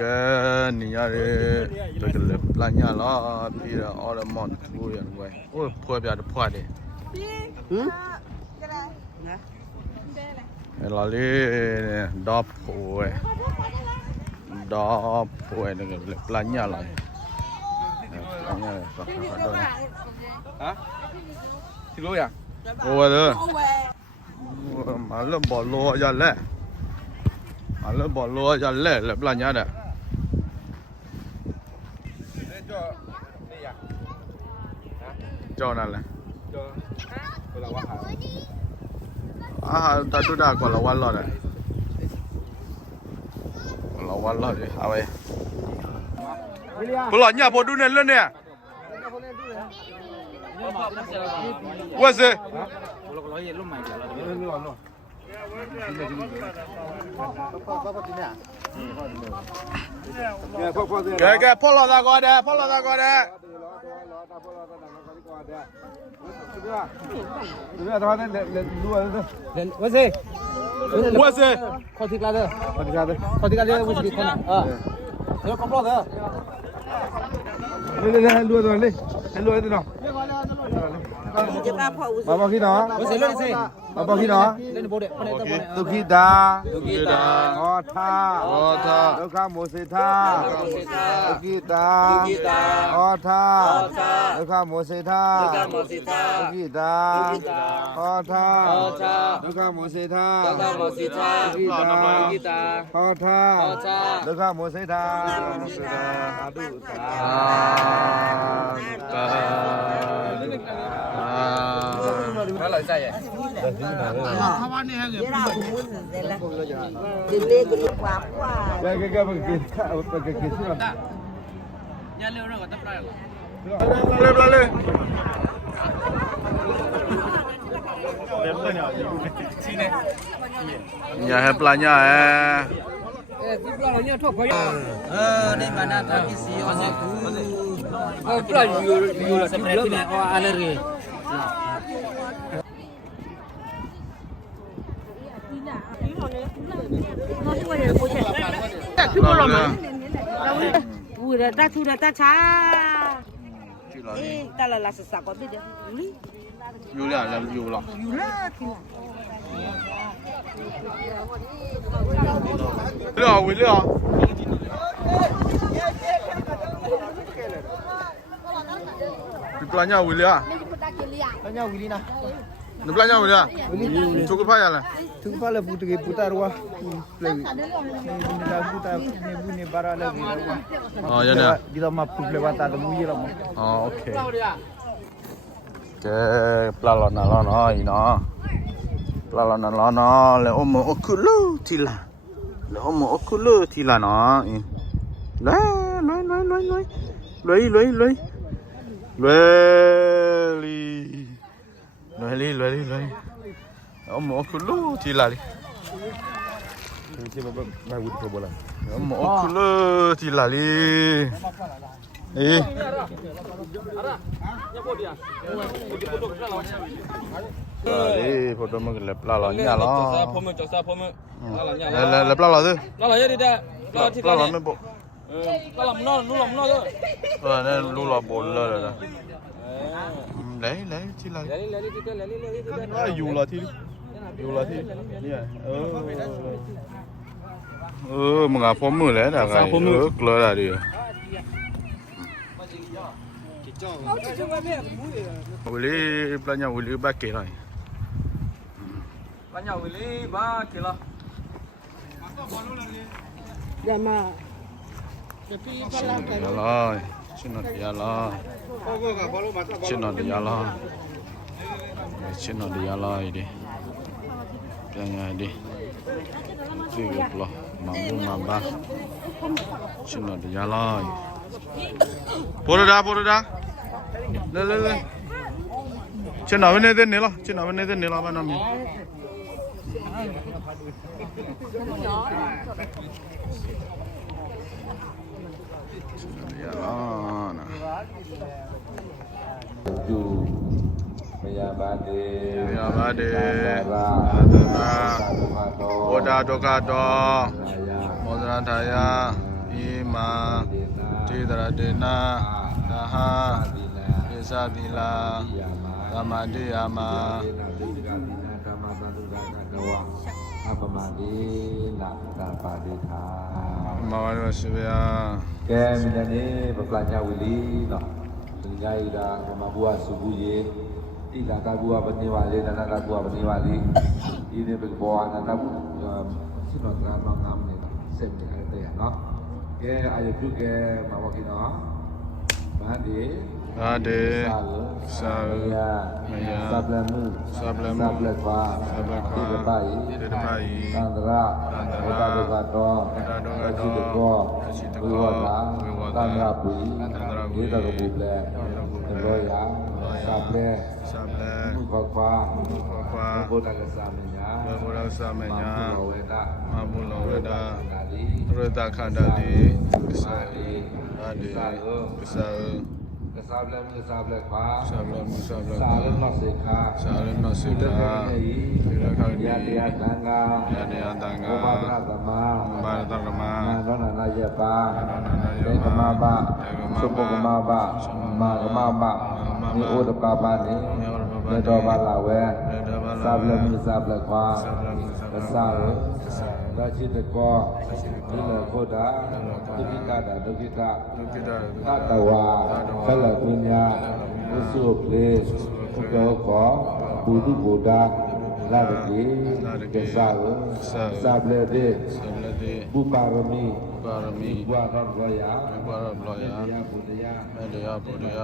ကဲနေရတယ်လက်ကလေးပလညာလာပြီးတော့အော်ရမွန်ကိုရံဝဲဟိုဖွဲပြတဖွာတယ်ဟမ်ကဲနာအဲ့လာလေးဒေါပ်ဟိုဝဲဒေါပ်ဟိုဝဲလက်ကလေးပလညာလာပလညာလာဆက်ဆက်တော့ဟာဒီလိုရဟိုဝဲတော့မာလဘောလောရလဲ നല്ല ബള്ളോ അല്ലേ എപ്പോഴാ ഞാൻ ചോണല്ലേ ആ തട്ടുടാ കൊല്ലവല്ലോടെ കൊല്ലവല്ലോ അവയെ bố lỏ nhà bố đun lên luôn nè Ua dê 给给破了大哥的，破了大哥的。怎么样？怎么样？他妈的，连连撸啊的，连我谁？我谁？靠近他的，靠近他的，靠近他的，我这边看了啊。你要靠不靠的？来来来，撸啊撸啊，来，撸啊撸啊。Bapak Kino. Bapak Kino. Tukida. Tukida. Ota. Ota. Luka Musita. Tukida. Tukida. Ota. Ota. Luka Musita. Luka Musita. Tukida. Ota. Ota. Luka Musita. Luka Musita. Tukida. Tukida. Ota. Ota. Luka Musita. Luka Musita. Aduh. Aduh. Aduh. Ya, pelanya eh. Eh, tuh mana Oh, alergi. 知道。听到了吗？五的，大粗的，大长。哎，到了那是啥个味道？有了，有了，有了。有了，听到。料，味料。不然要味料。nhau gili na. Nó play nhau rồi à? Chú cứ phải là. Chú phải là bút cái bút ta rồi. Play. Bút ta bút ta ne bu ne bara la gili rồi. Ờ giờ nè. Đi đâu mà bút lên ta đâu mua gì lắm. Ờ ok. Cái play là nó là nó gì nó. Play là nó là nó là ôm một cú lú thì là. Là ôm một cú lú thì là nó. Lấy lấy lấy lấy lấy lấy lấy lấy lấy Loli, loli, loli. Amo okulu tilali. Ini bapa main wudi bola. Amo okulu tilali. Eh. Lali, foto mungkin lep lala ni ala. Lep lep lala tu. Lala ya dia. Lala mana bu? Lala mana? Lula mana tu? Eh, lula bola lah. lari lari cik lari. Lari lari đi. lari lari kita. Nah, you lah ti. You lah ti. Ni ah. Oh. Ừ, mà ngà phom mưa lẽ là ngày nước lỡ là đi. Willy, bao nhiêu Willy ba kilo này? Bao nhiêu Willy ba kilo? Dạ mà. Rồi, xin lỗi, dạ rồi. ချင်းတော်တရားလားချင်းတော်တရားလားဤဒီပြန်ရဒီဒီကပလမမမဘာချင်းတော်တရားလားပိုရဒါပိုရဒါလဲလဲလဲချင်းတော်ဝနေတဲ့နေလားချင်းတော်ဝနေတဲ့နေလားဘာနာမည် Yana. Miyabade. Miyabade. Adana. Oda dokato. Modradaya. Ima. Tidradena. Daha. Yesadila. Dhamadiyama. Dhamadiyama. ယဣမာတိတရတေနသဟပိသတိလာသမတိယမအပမတိနာတာပါတိသာမဝရရှိဗျာကဲမိနနေပပညာဝီလီနော်ဒီကြိုင်တာမဘူဝစုဘူးရေတိလာတာဘူဝပနေဝါလေနာတာဘူဝပနေဝါလီဒီနေဘဘောနာတာဘူစနောတရာနောငမ်နေတာစက်နေတယ်နော်ကဲအာရုပ်ကဲမဝကိနော်ဘာဒီ သာတေစာသာရမယသဗ္ဗလမှုသဗ္ဗလမှုသဗ္ဗလကွာသဗ္ဗလကွာဒီပပိုင်ဒီတပိုင်သန္တရဘုဒ္ဓဘုရားတော်ဘုဒ္ဓတော်အတော်ရှိတကောအရှိတဝိကောဝဒဝိဝဒသန္တရပူသန္တရပူဒီတကဘူပလေတဘောယာသဗ္ဗလေသဗ္ဗလဘုခောကွာဘောကွာဘုဒ္ဓကသမညာဘုရားသမညာဘဝေဒမဘုလောဝဒနာလီရတခန္ဓာတိသစ္စာတိသာတေသစ္စာ ကစားပလမှုစားပလခွာသဗ္ဗလမှုသဗ္ဗလစာရမစေခာသာရဏစေတတာကယ်ဒီကြီးလခန္ယတိတရားသံဃာယတ ရားတံဃာဘောမရသမဘာရတကမမာသောနာနာယပါနာနာယဒေကမဘသုပကမဘမာကမဘနိဩဒကပါနိမေတောပါလာဝေသဗ္ဗလမိသဗ္ဗလခွာသစာရဒချိတကောဒီလခောတာဒုက္ခတာဒုက္ခဒုက္ခိတသတဝါခလကုညာဝိစုပလေဥကောကောဘူတုဘုဒ္ဓလာရတိကစ္ဆာဝသဗ္ဗလတိသဗ္ဗလတိဘုပါရမီ ပါရမီဘုရားတော်ရောယာဘာရဘလောယတရားဘုရားမေတ္တာပုရိယ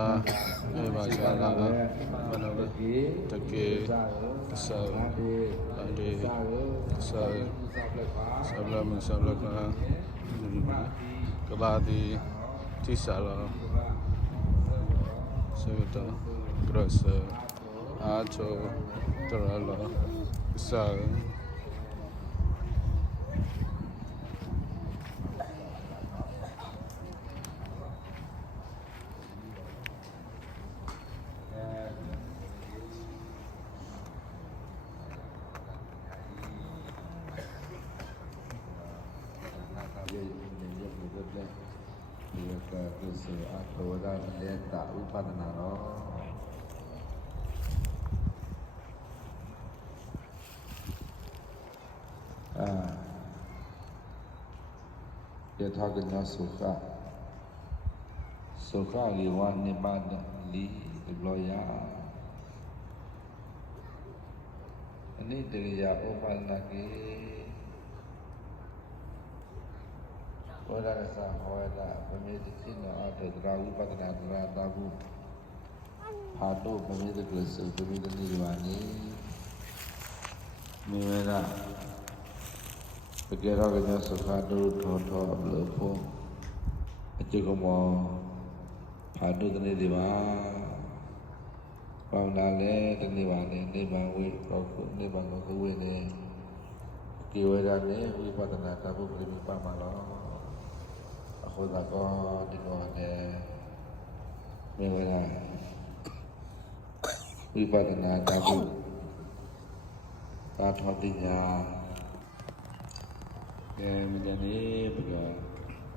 မေဘာဇာလာမနောဝကေတကေသာရသစ္စာသာတေအတေသာရသစ္စာသဗ္ဗလခွာသဗ္ဗလမသဗ္ဗလကကဘာတိတိဆာလောစေတဂရစအာချောတရလောသစ္စာ ယေယေ ယေဘုဒ္ဓဒီကကုစေအထောဒလေတာဥပဒနာရောအာယထာကညာစုခစုခလီဝနိဗ္ဗာန်လီဘလောယာအနိတ္တရိယဥပဒနာကေ ဘောဓရသဟောဒဗမေတိစိနောအထေတရာဝိပဒနာတရာတာဟုဟာတုဗမေတကုစုဗမေတနိဝါနိမေဝရပကေရောကညသုခတုထောထောဘလဖို့အจิကမောဟာတုတနိဒီဝါပေါင်းလာလေတနိဝါနိနိဗ္ဗာန်ဝိကောကုနိဗ္ဗာန်ကိုဝိနေကေဝရနေဝိပဒနာတာဘုပရိပမလော အခုကတော့ဒီလိုနဲ့မြေဝလာဝိပဿနာတာဘုသာထောတိညာကဲမကြနေဘုရား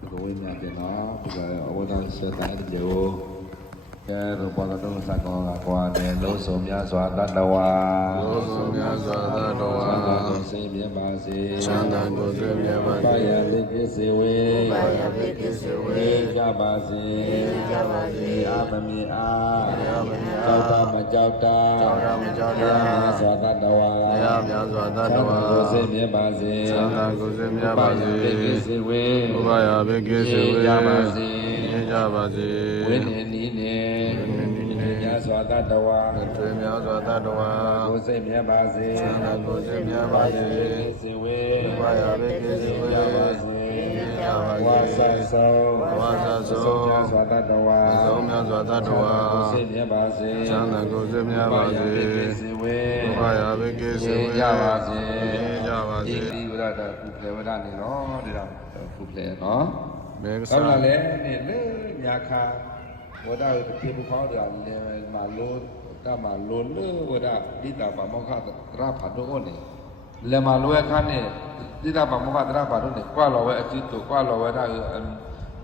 ဘုရားဝိညာဉ်ပြန်တော့ဘုရားအဝဒစတဲ့ဒီလို ကဲတော့ပေါ်တော့စကောကကွာတယ်လုံးစုံများစွာတတ္တဝါလောစုမြတ်စွာသတ္တဝါသံဃာကိုစိတ်မြတ်ပါစေချမ်းသာကိုယ်သိမြတ်ပါပါစေယလိကိစေဝေပါရပိကိစေဝေေကြပါစေကြပါစေအာမမီအားအာမမီအားကြောက်တာမကြောက်တာကြောက်တာမကြောက်တာတရားစွာတတဝါတရားမြတ်စွာသတ္တဝါကိုယ်စိတ်မြတ်ပါစေချမ်းသာကိုယ်သိမြတ်ပါစေလိကိစေဝေဘုရားဘေကိစေဝေကြပါစေအေးကြပါစေဝိနေနီး နေညစွာတတဝါသွေးများစွာတတ္တဝါကိုယ်စိတ်မြတ်ပါစေချမ်းသာကိုယ်သိမြတ်ပါစေလိကိစေဝေဘုရားဘေကိစေဝေကြပါစေအေးကြပါဝါစေဆသောဝါစာသောဆုံးမြတ်စွာတတဝါသုံးများစွာတတ္တဝါကိုယ်စိတ်မြတ်ပါစေချမ်းသာကိုယ်သိမြတ်ပါစေလိကိစေဝေဘုရားဘေကိစေဝေကြပါစေအေးကြပါစေဣတိဝရဒကုပလေဝရနေနော်ဒီတော့ကုပလေနော်ဘေကဆောစာင်းလာလေနေလေညာခါ ဝဒတတိဘုခေါ်တယ်လေမာလို့တမလို့လို့ဝဒဒီတာပါမောခတရာဖတ်တော့နေလေမာလောရခါနဲ့တိတာပါမမတရာပါတော့နေကွာလောဝဲအတိတိုကွာလောဝဲတာ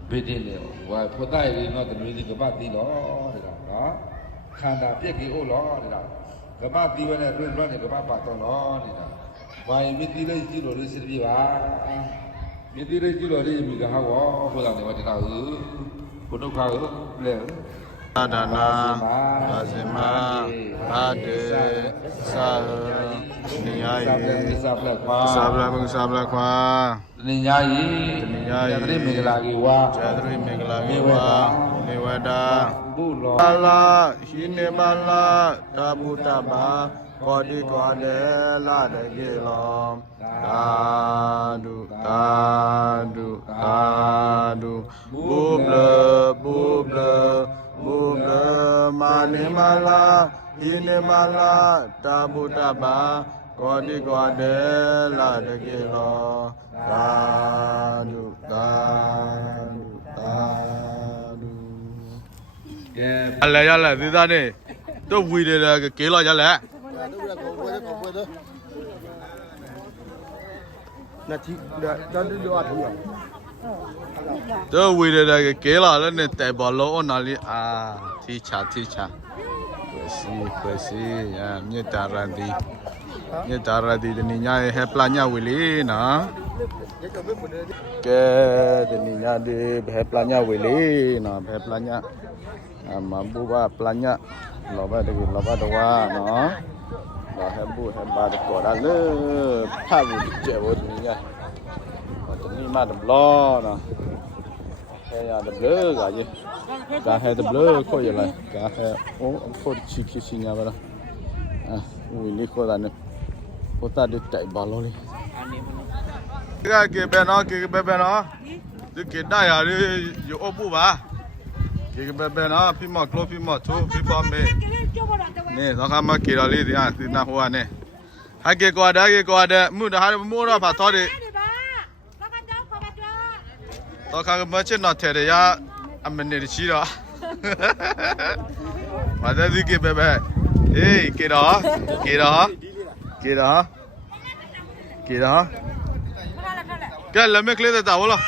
ဘေဒီနေဝါဖတိုင်ရီနော်တလူဒီကပတ်တီလောတဲ့နော်ခန္ဓာပြက်ကြီးအိုးလောတဲ့ကပတ်တီဝဲနဲ့တွင်တွင်နေကပတ်ပါတော့လောနေတာဝိုင်မီတီလေးကြည့်လို့လေးစစ်ပြေပါမီတီလေးကြည့်လို့လေးမိကဟာဝဟိုလာနေဝတနာဦး ဘုဒ္ဓခါကိုလဲသာဒနာသာစမဘာတေသာနိယစာပလက်ယေစာပလက်ခွာသာဗလာဘုသာဗလာခွာတဏ္ညာယီတဏ္ညာယီတတိမင်္ဂလာကြီးဝါဇာတရိမင်္ဂလာမေဝနေဝတာဘုလောပါလာဟိနေပါလာတဗုတ္တဘာ ကောတိကောတေလာတကေလောသာဓုသာဓုသာဓုဘူဘလဘူဘလဘူဘလမာနေမလာဟိနေမလာတဗုတ္တဘာကောတိကောတေလာတကေလောသာဓုသာဓုသာဓုကဲအလဲရလဲသေသားနေတို့ဝီတယ်ကေလောရလဲ dura como puedo, como puedo. Na chi, da da do a thu. Đó quỳ đây đây kế là nó này tại bỏ lỗ nó đi à thi cha thi cha. Quasi quasi à nhớ ta ra đi. Nhớ ta ra đi thì nhà hè plan nhà quỳ lý nè. Cái thì nhà đi hè plan nhà quỳ lý nè hè plan nhà. À mà bố ba plan nhà. Lọ ba đi lọ ba đâu à nó. มานแฮมบูแฮมบาตะกอดาเลิศภาพบุญเจ๋วตรงนี้ไงตรงนี้มาดับล้อนะแค่ยาดับเลือกอะไรเกาแฮดับเลือกก็ยังไงกาแฮโอ้โคตชิคชิงอาไปละอะอุ้ยนี่โคด้เนี่ยโคตรด็ดใจบอลเลยก็เก็บเปเนาะเก็บเปไปเนาะจะเก็บได้อะหรืออยู่อบูบ้าเก็บเปไปเนาะพี่หมอกโลพี่หมอกชูพี่บอมเบ้ နေတော့ကမကေရလေးဒီအစနာဟိုကနေဟာကေကွာဒါကေကွာဒါမှုဒါဟာမိုးတော့ပါတော့တယ်တော့ခါကမချင်တော့ထဲရအမနေချီတော့မသက်ဒီကေဘဘအေးကေတော့ကေတော့ကေတော့ကေတော့ကဲလမကလေးတာဝလား